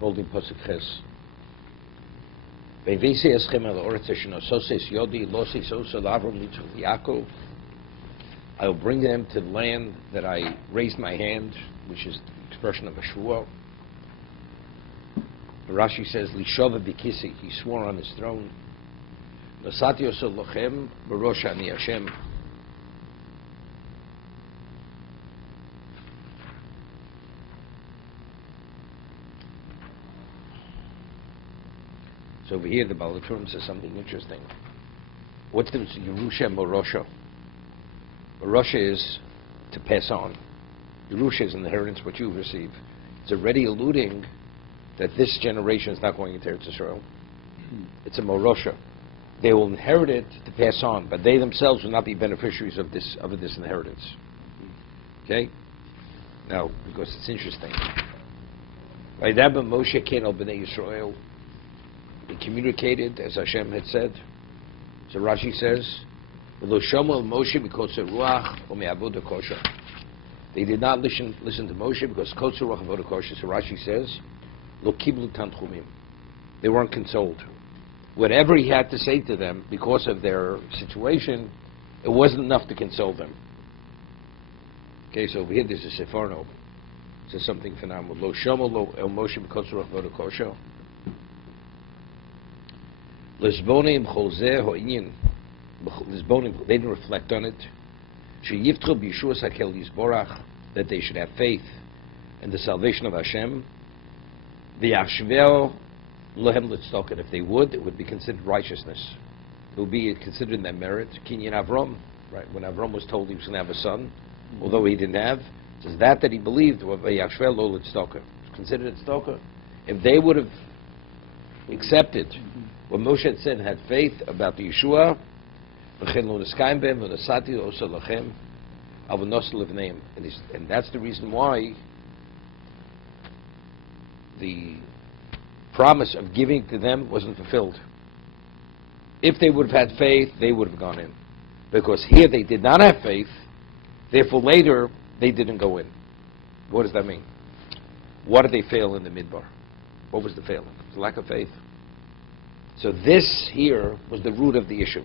holding Pasuk Ches. Beivisi eschem el oretz sheno soses yodi losis osa lavrom litzul Yaakov. I will bring them to the land that I raised my hand, which is the expression of a shvuah. Rashi says, Lishova b'kisi, he swore on his throne. Nosati osa lochem b'rosh ani Hashem. So over here, the Baal HaTurim says something interesting. What's the Yerusha and Morosha? Morosha is to pass on. Yerusha is inheritance, what you receive. It's already alluding that this generation is not going into Eretz Yisrael. It's a Morosha. They will inherit it to pass on, but they themselves will not be beneficiaries of this inheritance. Okay? Now, because it's interesting. Vaeira Moshe ken al bnei Yisrael. He communicated, as Hashem had said. So Rashi says, they did not listen to Moshe because Kotzer Ruach Avodah Kosher. So Rashi says, Lo kiblu tanchumim. They weren't consoled. Whatever he had to say to them, because of their situation, it wasn't enough to console them. Okay, so over here there's a Sefarno. It says something phenomenal. Lo shomo lo el Moshe b'Kotzer Ruach Avodah Kosher. Lisbonim cholzeh ho'inyin. Lisbonim, they didn't reflect on it. Sheyivtchu b'Yeshuas hakel yisborach, that they should have faith in the salvation of Hashem. V'yashvel lohem litztoken. If they would, it would be considered righteousness. It would be considered in their merit. Kinyan Avram, right? When Avram was told he was going to have a son, although he didn't have, it says that he believed. V'yashvel lo litztoken. It's considered litztoken. If they would have accepted what Moshe had said and had faith about the Yeshua, and that's the reason why the promise of giving to them wasn't fulfilled. If they would have had faith, they would have gone in. Because here they did not have faith, therefore later they didn't go in. What does that mean? What did they fail in the Midbar? What was the failing? It was lack of faith. So this here was the root of the issue.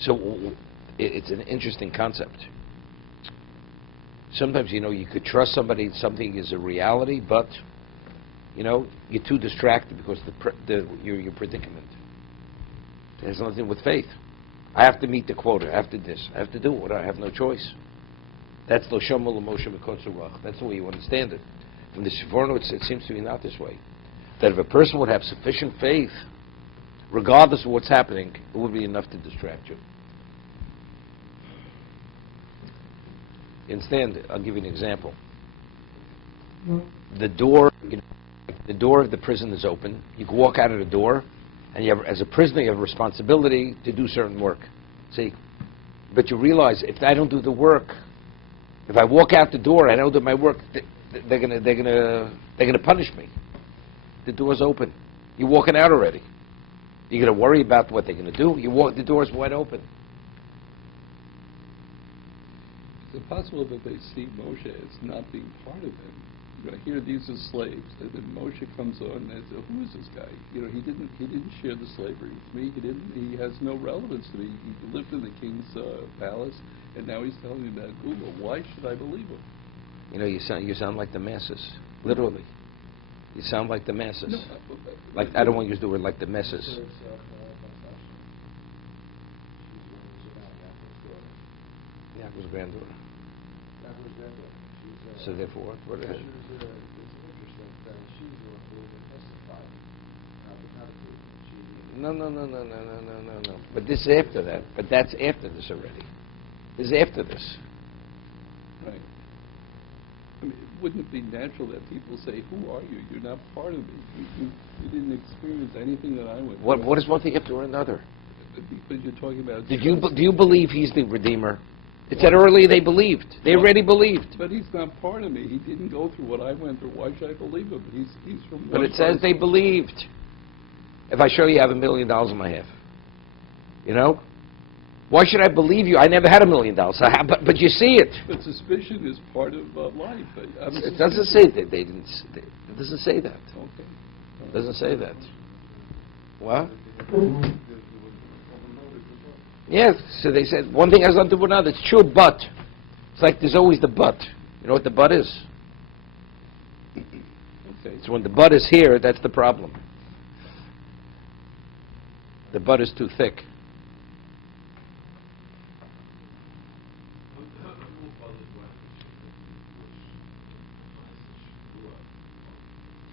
So it's an interesting concept. Sometimes, you could trust somebody, something is a reality, but, you're too distracted because your predicament. It has nothing with faith. I have to meet the quota. I have to this. I have to do it. I have no choice. That's lo shomo lo Moshe b'Kotzer Ruach. That's the way you understand it. From the Seforno, it seems to be not this way. That if a person would have sufficient faith, regardless of what's happening, it would be enough to distract you. You understand? I'll give you an example. The door of the prison is open. You can walk out of the door, and as a prisoner, you have a responsibility to do certain work. See? But you realize, if I don't do the work, if I walk out the door and I don't do my work, they're gonna punish me. The door's open. You're walking out already. You're gonna worry about what they're gonna do. The door's wide open. Is it possible that they see Moshe as not being part of them? Here these are slaves, and then Moshe comes on and says, "Who is this guy? He didn't share the slavery with me. He has no relevance to me. He lived in the king's palace, and now he's telling me about Google. Why should I believe him?" You sound like the masses, literally. You sound like the masses. No, like I don't want to use the word like the masses. Yaakov's granddaughter. So therefore, what is it? It's interesting that she's the one who testified. No. But this is after that. But that's after this already. This is after this. Right. I mean, wouldn't it be natural that people say, "Who are you? You're not part of me. You didn't experience anything that I went through." What is one thing after another? But you're talking about. Do you believe he's the Redeemer? It said earlier they believed. They already believed. But he's not part of me. He didn't go through what I went through. Why should I believe him? He's from. But it says they believed. If I show you I have $1 million in my half, Why should I believe you? I never had $1 million. But you see it. But suspicion is part of life. It doesn't say that they didn't. It doesn't say that. Okay. It doesn't say that. What? Yes. So they said one thing has nothing to do with another. It's true, but it's like there's always the but. You know what the but is? Okay. So when the but is here, that's the problem. The but is too thick.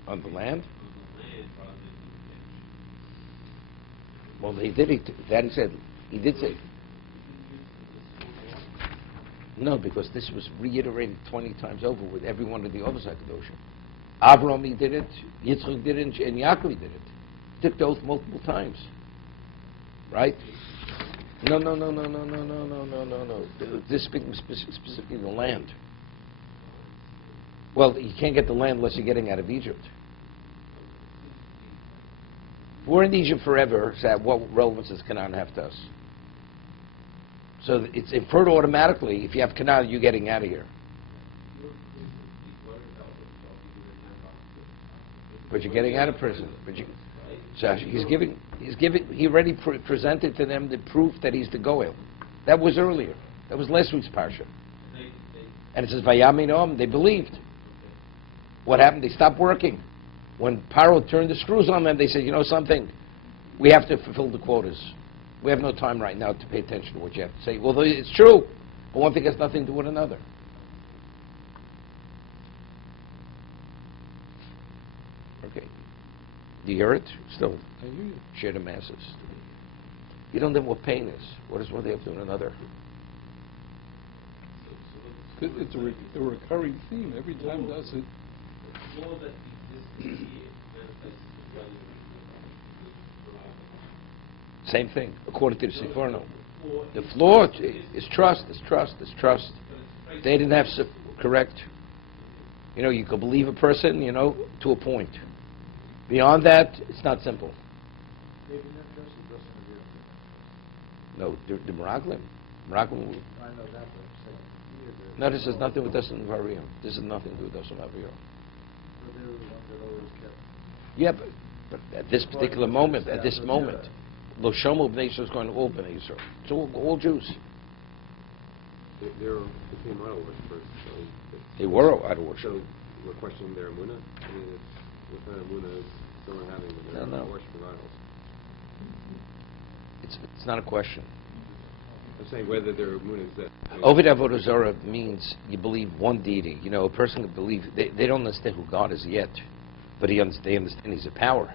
On the land? Well, he did. Daddy said he did say. No, because this was reiterated 20 times over with every one of the others HaKadoshim. Avram he did it, Yitzchak did it, and Yaakov did it. He took the oath multiple times. Right? No. This speaking specifically the land. Well, you can't get the land unless you're getting out of Egypt. If we're in Egypt forever, so what relevance does Canaan have to us? So it's inferred automatically, if you have Canaan, you're getting out of here. But you're getting out of prison. So he already presented to them the proof that he's the Goel. That was earlier. That was last week's parsha. And it says, Vayamin, they believed. What happened? They stopped working. When Paro turned the screws on them, they said, you know something? We have to fulfill the quotas. We have no time right now to pay attention to what you have to say. Well, it's true, but one thing has nothing to do with another. Okay. Do you hear it? Still, I hear you. share the masses. You don't know what pain is. What is one they have to do with another? It's a recurring theme. Every time does it. Same thing, according to the Seforno. The flaw is trust, is trust, is trust. They didn't have, correct. You know, you could believe a person, you know, to a point. Beyond that, it's not simple. No, the Meraglim. Meraglim. No, this has nothing with us in Vaeira. This has nothing to do with us in Vaeira. Yeah, but at this particular moment, Lo Shomo B'nai Yisrael is going to all B'nai Yisrael. It's all Jews. They became idol worshippers. So they were idol worshippers. So we're questioning their emunah? I mean, what kind of emunah is someone having when they're worshiping idols? It's not a question. I'm saying whether their emunah is that. Ovid Avodah Zarah means you believe one deity. You know, a person can believe, they don't understand who God is yet, but they understand He's a power.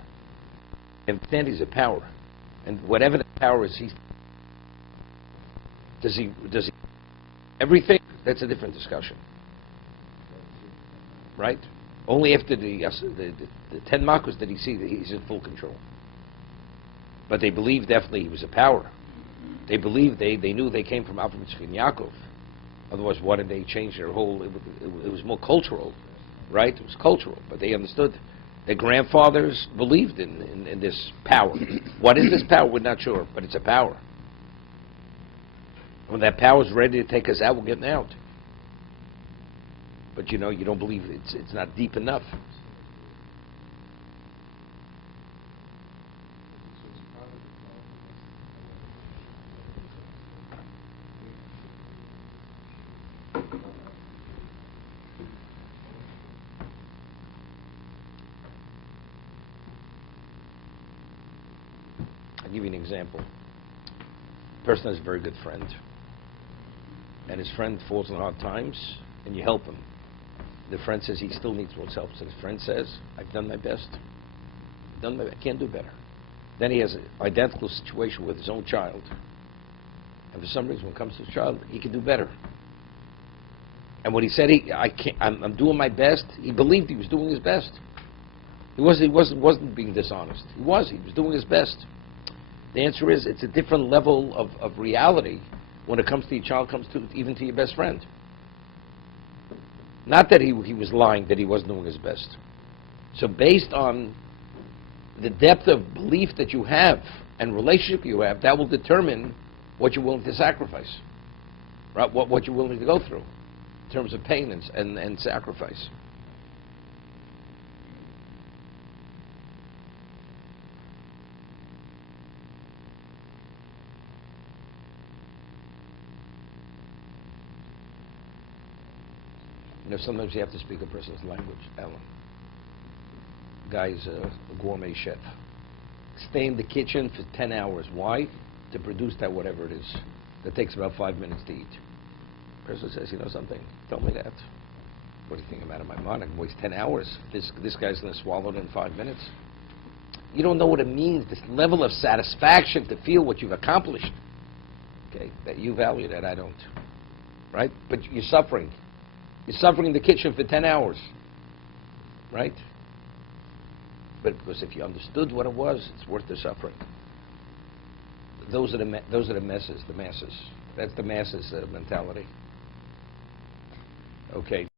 They understand He's a power. And whatever the power is, does he everything? That's a different discussion, right? Only after the 10 Makos did he see that he's in full control. But they believed definitely he was a power. They believed they knew they came from Avraham, Yitzchak, and Yaakov. Otherwise, why did they change their whole? It was more cultural, right? It was cultural, but they understood. Their grandfathers believed in this power. What is this power? We're not sure, but it's a power. When that power is ready to take us out, we're getting out. But you know, you don't believe it's not deep enough. I'll give you an example. A person has a very good friend, and his friend falls in hard times, and you help him. The friend says he still needs more help, so his friend says, I've done my best. I can't do better. Then he has an identical situation with his own child, and for some reason when it comes to his child, he can do better. And when he said I'm doing my best, he believed he was doing his best. He wasn't being dishonest. He was doing his best. The answer is, it's a different level of reality when it comes to your child, comes to even to your best friend. Not that he was lying, that he wasn't doing his best. So based on the depth of belief that you have and relationship you have, that will determine what you're willing to sacrifice, right? What you're willing to go through in terms of pain and sacrifice. Sometimes you have to speak a person's language, Alan. Guy's a gourmet chef. Stay in the kitchen for 10 hours. Why? To produce that whatever it is. That takes about 5 minutes to eat. Person says, you know something? Tell me that. What do you think I'm out of my mind? I can waste 10 hours. This guy's going to swallow it in 5 minutes. You don't know what it means, this level of satisfaction to feel what you've accomplished. Okay? That you value that, I don't. Right? But you're suffering. You're suffering in the kitchen for 10 hours, right? But because if you understood what it was, it's worth the suffering. Those are the masses. That's the masses mentality. Okay.